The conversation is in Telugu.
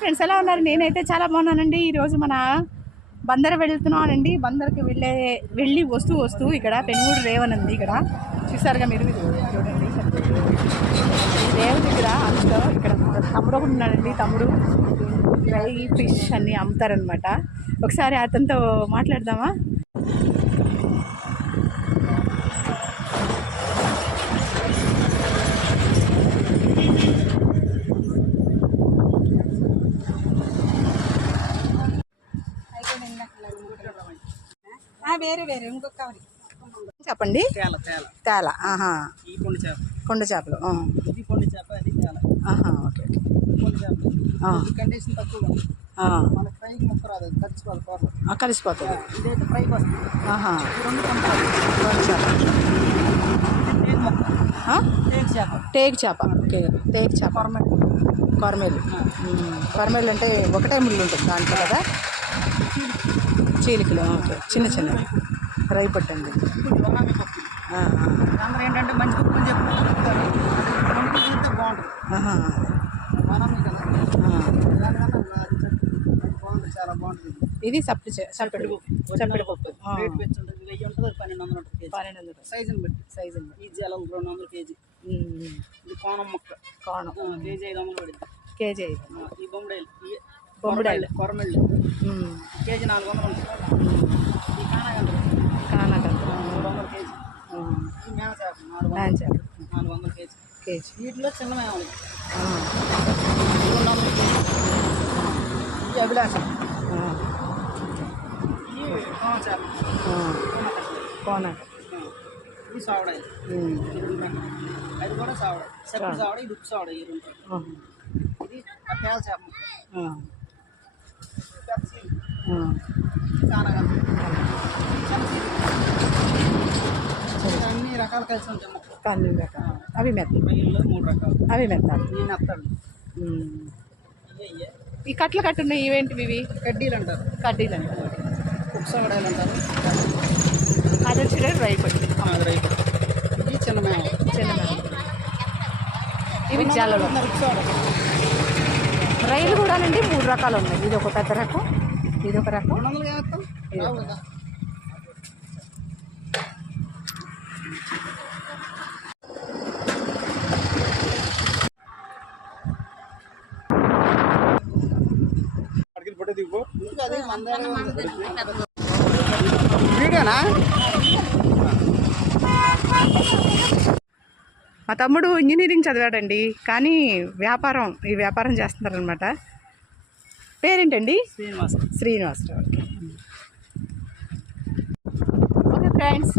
ఫ్రెండ్స్, ఎలా ఉన్నారు? నేనైతే చాలా బాగున్నానండి. ఈరోజు మన బందర్ వెళ్తున్నానండి. బందర్కి వెళ్ళి వస్తూ ఇక్కడ పెనుగూరు రేవన్ ఉంది. ఇక్కడ చూసారుగా మీరు, చూడండి రేవు దగ్గర అందులో ఇక్కడ తమ్ముడు ఒకటి ఉన్నాడండి. తమ్ముడు డ్రై ఫిష్ అన్ని అమ్ముతారనమాట. ఒకసారి అతనితో మాట్లాడదామా? వేరే వేరే ఇంకొక చెప్పండి. తేల కొండ చేపలు. ఓకే కలిసిపోతుంది. టేక్ చేప. ఓకే, టేక్ చేప. కొరమేలు అంటే ఒకటే ముళ్ళు ఉంటుంది దాంట్లో కదా. చీలికలు. ఓకే, చిన్న చిన్న రై పట్టండి. ఏంటంటే మంచి కుక్కని చెప్తారు చాలా బాగుంటుంది. ఇది చప్పెడు పప్పు. 1200 సైజుని బట్టి. ఈ జలం 200 కేజీ. ఇది కోణం మొక్క. కేజీ 500 పడింది. కేజీ ఈ బొమ్మడాయిలు కొరమెళ్ళు కేజీ 400 ఉంటుంది. ఈ కానాగంట 300 కేజీ. ఈ మేనచేప 400 కేజీ. వీటిలో చిన్న మేమలు 200 కేజీ. ఈ అభిలాషం. ఈ కోనచేప. ఇది సావడాయి. అది కూడా సావడ. సెప్పి సావడ, ఇది ఉప్పు సావడ. ఈ రెండు. ఇది అట్టేల చేప. అన్ని రకాలు కలిసి ఉంటాయి. అన్ని రకాలు. అవి మెత్త. 3 రకాలు. అవి మెత్తాలు. ఈ నెత్తలు. ఈ కట్లు కట్టున్నాయి. ఇవేంటివి? ఇవి కడ్డీలు అంటారు. ఉప్సవడాలు అంటారు. అది వచ్చి డ్రై పట్టి. ఇది చిన్న మేమ. ఇవి జాలలో. రైలు కూడా అండి 3 రకాలు ఉన్నాయి. ఇది ఒక పెద్ద రకం, ఇది ఒక రకం. 200 వీడియోనా? మా తమ్ముడు ఇంజనీరింగ్ చదివాడండి, కానీ ఈ వ్యాపారం చేస్తున్నారనమాట. పేరేంటండి? శ్రీనివాసరావు. Okay friends,